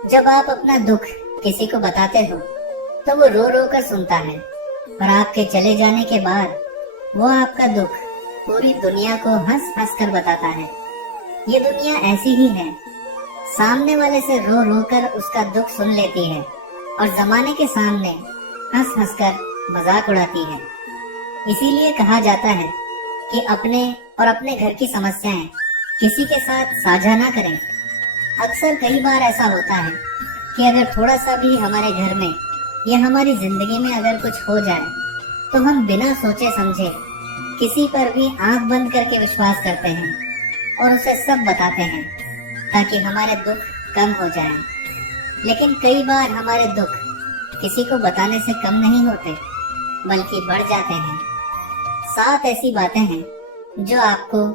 जब आप अपना दुख किसी को बताते हो तो वो रो रो कर सुनता है, और आपके चले जाने के बाद वो आपका दुख पूरी दुनिया को हंस हंस कर बताता है। ये दुनिया ऐसी ही है, सामने वाले से रो रो कर उसका दुख सुन लेती है और जमाने के सामने हंस हंस कर मजाक उड़ाती है। इसीलिए कहा जाता है कि अपने और अपने घर की समस्याएं किसी के साथ साझा ना करें। अक्सर कई बार ऐसा होता है कि अगर थोड़ा सा भी हमारे घर में या हमारी जिंदगी में अगर कुछ हो जाए तो हम बिना सोचे समझे किसी पर भी आंख बंद करके विश्वास करते हैं और उसे सब बताते हैं ताकि हमारे दुख कम हो जाए। लेकिन कई बार हमारे दुख किसी को बताने से कम नहीं होते बल्कि बढ़ जाते हैं। 7 ऐसी बातें हैं जो आपको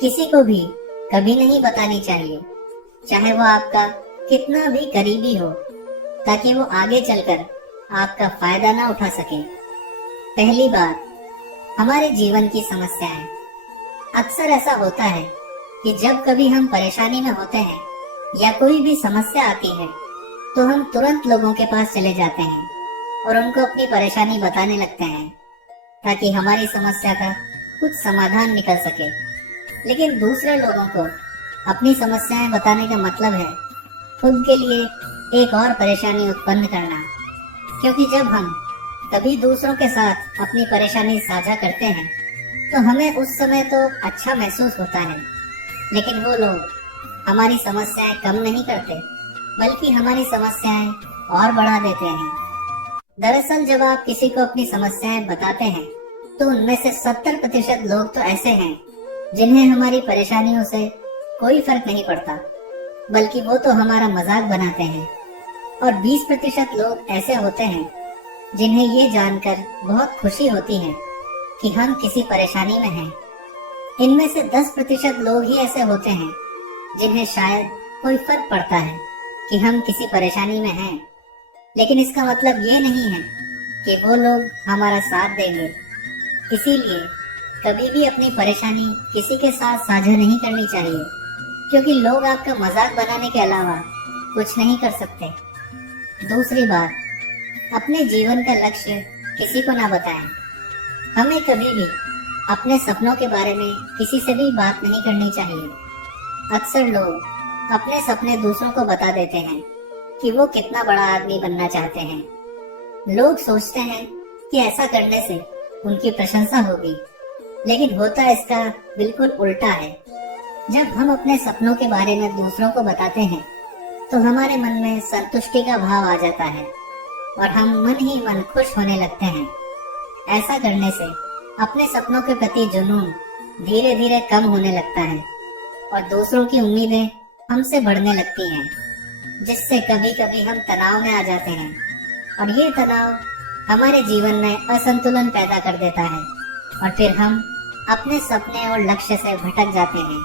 किसी को भी कभी नहीं बतानी चाहिए, चाहे वो आपका कितना भी करीबी हो, ताकि वो आगे चलकर आपका फायदा ना उठा सके। पहली बात, हमारे जीवन की समस्याएं। अक्सर ऐसा होता है कि जब कभी हम परेशानी में होते हैं या कोई भी समस्या आती है तो हम तुरंत लोगों के पास चले जाते हैं और उनको अपनी परेशानी बताने लगते हैं ताकि हमारी समस्या का कुछ समाधान निकल सके। लेकिन दूसरे लोगों को अपनी समस्याएं बताने का मतलब है खुद के लिए एक और परेशानी उत्पन्न करना, क्योंकि जब हम कभी दूसरों के साथ अपनी परेशानी साझा करते हैं तो हमें उस समय तो अच्छा महसूस होता है, लेकिन वो लोग हमारी समस्याएं कम नहीं करते बल्कि हमारी समस्याएं और बढ़ा देते हैं। दरअसल जब आप किसी को अपनी समस्याएं बताते हैं तो उनमें से 70% लोग तो ऐसे हैं जिन्हें हमारी परेशानियों से कोई फर्क नहीं पड़ता, बल्कि वो तो हमारा मजाक बनाते हैं। और 20% लोग ऐसे होते हैं जिन्हें ये जानकर बहुत खुशी होती है कि हम किसी परेशानी में हैं। इनमें से 10% लोग ही ऐसे होते हैं जिन्हें शायद कोई फर्क पड़ता है कि हम किसी परेशानी में हैं, लेकिन इसका मतलब ये नहीं है कि वो लोग हमारा साथ देंगे। इसीलिए कभी भी अपनी परेशानी किसी के साथ साझा नहीं करनी चाहिए, क्योंकि लोग आपका मजाक बनाने के अलावा कुछ नहीं कर सकते। दूसरी बात, अपने जीवन का लक्ष्य किसी को ना बताएं। हमें कभी भी अपने सपनों के बारे में किसी से भी बात नहीं करनी चाहिए। अक्सर लोग अपने सपने दूसरों को बता देते हैं कि वो कितना बड़ा आदमी बनना चाहते हैं। लोग सोचते हैं कि ऐसा करने से उनकी प्रशंसा होगी, लेकिन होता इसका बिल्कुल उल्टा है। जब हम अपने सपनों के बारे में दूसरों को बताते हैं तो हमारे मन में संतुष्टि का भाव आ जाता है और हम मन ही मन खुश होने लगते हैं। ऐसा करने से अपने सपनों के प्रति जुनून धीरे धीरे कम होने लगता है और दूसरों की उम्मीदें हमसे बढ़ने लगती हैं, जिससे कभी कभी हम तनाव में आ जाते हैं और ये तनाव हमारे जीवन में असंतुलन पैदा कर देता है और फिर हम अपने सपने और लक्ष्य से भटक जाते हैं।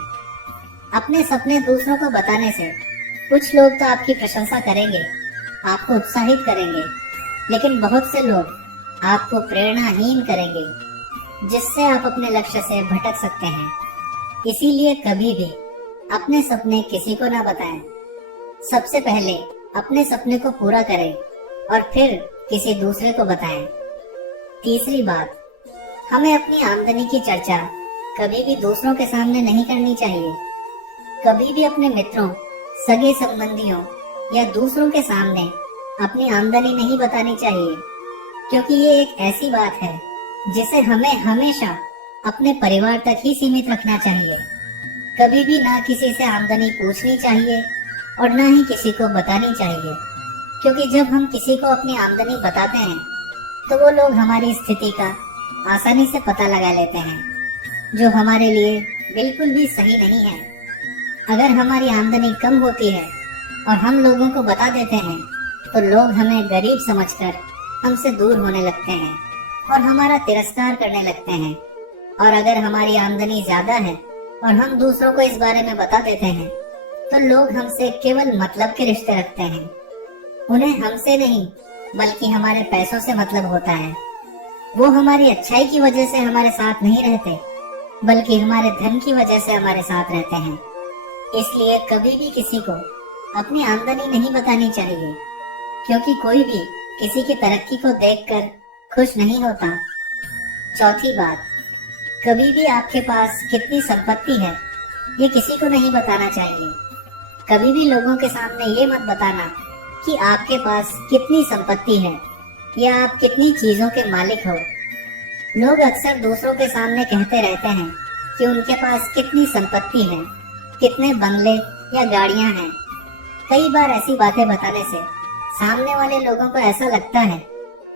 अपने सपने दूसरों को बताने से कुछ लोग तो आपकी प्रशंसा करेंगे, आपको उत्साहित करेंगे, लेकिन बहुत से लोग आपको प्रेरणाहीन करेंगे, जिससे आप अपने लक्ष्य से भटक सकते हैं। इसीलिए कभी भी अपने सपने किसी को ना बताएं। सबसे पहले अपने सपने को पूरा करें और फिर किसी दूसरे को बताएं। तीसरी बात, हमें अपनी आमदनी की चर्चा कभी भी दूसरों के सामने नहीं करनी चाहिए। कभी भी अपने मित्रों, सगे संबंधियों या दूसरों के सामने अपनी आमदनी नहीं बतानी चाहिए, क्योंकि ये एक ऐसी बात है जिसे हमें हमेशा अपने परिवार तक ही सीमित रखना चाहिए। कभी भी ना किसी से आमदनी पूछनी चाहिए और ना ही किसी को बतानी चाहिए, क्योंकि जब हम किसी को अपनी आमदनी बताते हैं तो वो लोग हमारी स्थिति का आसानी से पता लगा लेते हैं, जो हमारे लिए बिल्कुल भी सही नहीं है। अगर हमारी आमदनी कम होती है और हम लोगों को बता देते हैं तो लोग हमें गरीब समझकर हमसे दूर होने लगते हैं और हमारा तिरस्कार करने लगते हैं। और अगर हमारी आमदनी ज्यादा है और हम दूसरों को इस बारे में बता देते हैं तो लोग हमसे केवल मतलब के रिश्ते रखते हैं। उन्हें हमसे नहीं बल्कि हमारे पैसों से मतलब होता है। वो हमारी अच्छाई की वजह से हमारे साथ नहीं रहते, बल्कि हमारे धन की वजह से हमारे साथ रहते हैं। इसलिए कभी भी किसी को अपनी आमदनी नहीं बतानी चाहिए, क्योंकि कोई भी किसी की तरक्की को देखकर खुश नहीं होता। चौथी बात, कभी भी आपके पास कितनी संपत्ति है ये किसी को नहीं बताना चाहिए। कभी भी लोगों के सामने ये मत बताना कि आपके पास कितनी संपत्ति है या आप कितनी चीजों के मालिक हो। लोग अक्सर दूसरों के सामने कहते रहते हैं कि उनके पास कितनी संपत्ति है, कितने बंगले या गाड़ियां हैं। कई बार ऐसी बातें बताने से सामने वाले लोगों को ऐसा लगता है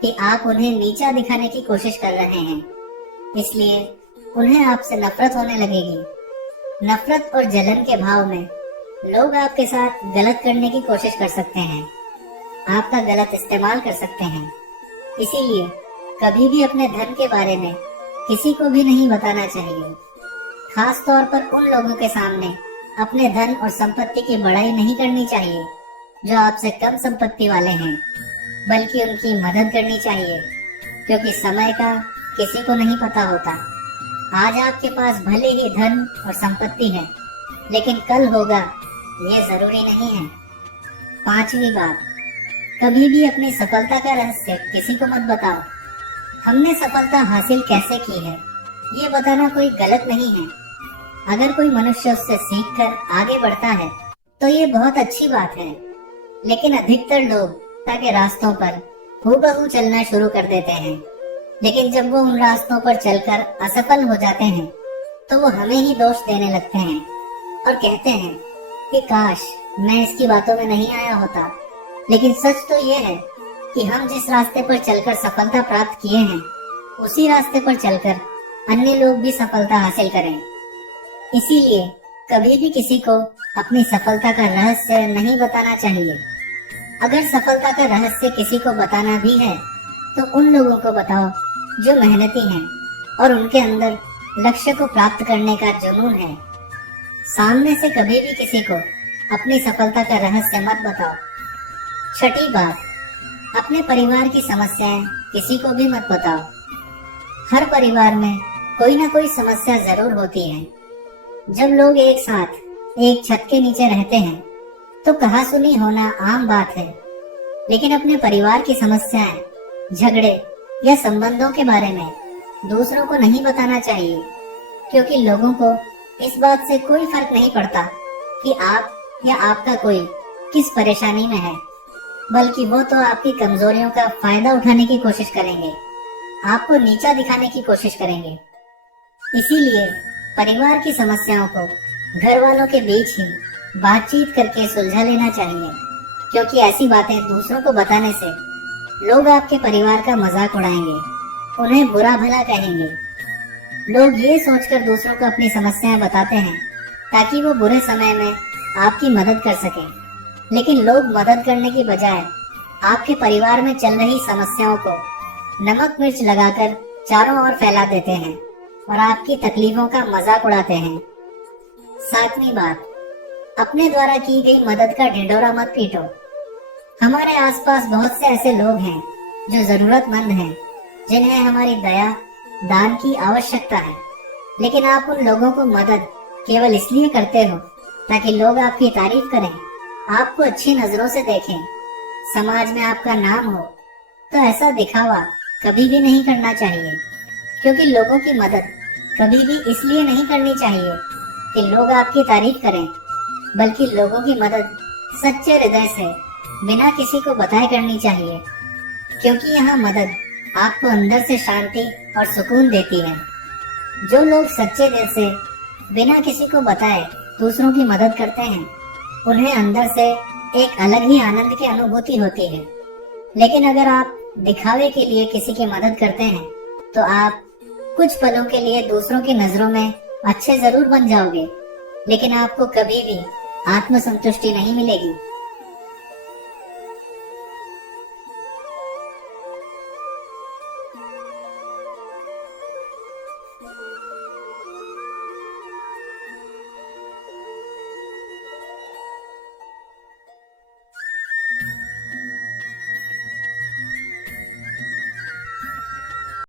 कि आप उन्हें नीचा दिखाने की कोशिश कर रहे हैं, इसलिए उन्हें आपसे नफरत होने लगेगी। नफरत और जलन के भाव में लोग आपके साथ गलत करने की कोशिश कर सकते हैं, आपका गलत इस्तेमाल कर सकते हैं। इसीलिए कभी भी अपने धन के बारे में किसी को भी नहीं बताना चाहिए। खास तौर पर उन लोगों के सामने अपने धन और संपत्ति की बड़ाई नहीं करनी चाहिए जो आपसे कम संपत्ति वाले हैं, बल्कि उनकी मदद करनी चाहिए, क्योंकि समय का किसी को नहीं पता होता। आज आपके पास भले ही धन और संपत्ति है, लेकिन कल होगा ये जरूरी नहीं है। पांचवी बात, कभी भी अपनी सफलता का रहस्य किसी को मत बताओ। हमने सफलता हासिल कैसे की है ये बताना कोई गलत नहीं है। अगर कोई मनुष्य उससे सीखकर आगे बढ़ता है तो ये बहुत अच्छी बात है, लेकिन अधिकतर लोग ताकि रास्तों पर हूबहू चलना शुरू कर देते हैं, लेकिन जब वो उन रास्तों पर चलकर असफल हो जाते हैं तो वो हमें ही दोष देने लगते हैं और कहते हैं कि काश मैं इसकी बातों में नहीं आया होता। लेकिन सच तो ये है कि हम जिस रास्ते पर चलकर सफलता प्राप्त किए हैं, उसी रास्ते पर चलकर अन्य लोग भी सफलता हासिल करें। इसीलिए कभी भी किसी को अपनी सफलता का रहस्य नहीं बताना चाहिए। अगर सफलता का रहस्य किसी को बताना भी है तो उन लोगों को बताओ जो मेहनती हैं और उनके अंदर लक्ष्य को प्राप्त करने का जुनून है। सामने से कभी भी किसी को अपनी सफलता का रहस्य मत बताओ। छठी बात, अपने परिवार की समस्याएं किसी को भी मत बताओ। हर परिवार में कोई ना कोई समस्या जरूर होती है। जब लोग एक साथ एक छत के नीचे रहते हैं तो कहासुनी होना आम बात है, लेकिन अपने परिवार की समस्याएं, झगड़े या संबंधों के बारे में दूसरों को नहीं बताना चाहिए, क्योंकि लोगों को इस बात से कोई फर्क नहीं पड़ता कि आप या आपका कोई किस परेशानी में है, बल्कि वो तो आपकी कमजोरियों का फायदा उठाने की कोशिश करेंगे, आपको नीचा दिखाने की कोशिश करेंगे। इसीलिए परिवार की समस्याओं को घर वालों के बीच ही बातचीत करके सुलझा लेना चाहिए, क्योंकि ऐसी बातें दूसरों को बताने से लोग आपके परिवार का मजाक उड़ाएंगे, उन्हें बुरा भला कहेंगे। लोग ये सोचकर दूसरों को अपनी समस्याएं बताते हैं ताकि वो बुरे समय में आपकी मदद कर सके, लेकिन लोग मदद करने की बजाय आपके परिवार में चल रही समस्याओं को नमक मिर्च लगाकर चारों ओर फैला देते हैं और आपकी तकलीफों का मजाक उड़ाते हैं। सातवीं बात, अपने द्वारा की गई मदद का ढिंढोरा मत पीटो। हमारे आसपास बहुत से ऐसे लोग हैं जो जरूरतमंद हैं, जिन्हें हमारी दया दान की आवश्यकता है, लेकिन आप उन लोगों को मदद केवल इसलिए करते हो ताकि लोग आपकी तारीफ करें, आपको अच्छी नजरों से देखें, समाज में आपका नाम हो। तो ऐसा दिखावा कभी भी नहीं करना चाहिए, क्योंकि लोगों की मदद कभी भी इसलिए नहीं करनी चाहिए कि लोग आपकी तारीफ करें, बल्कि लोगों की मदद सच्चे हृदय से बिना किसी को बताए करनी चाहिए, क्योंकि यहाँ मदद आपको अंदर से शांति और सुकून देती है। जो लोग सच्चे दिल से बिना किसी को बताए दूसरों की मदद करते हैं, उन्हें अंदर से एक अलग ही आनंद की अनुभूति होती है। लेकिन अगर आप दिखावे के लिए किसी की मदद करते हैं तो आप कुछ पलों के लिए दूसरों की नजरों में अच्छे जरूर बन जाओगे, लेकिन आपको कभी भी आत्मसंतुष्टि नहीं मिलेगी।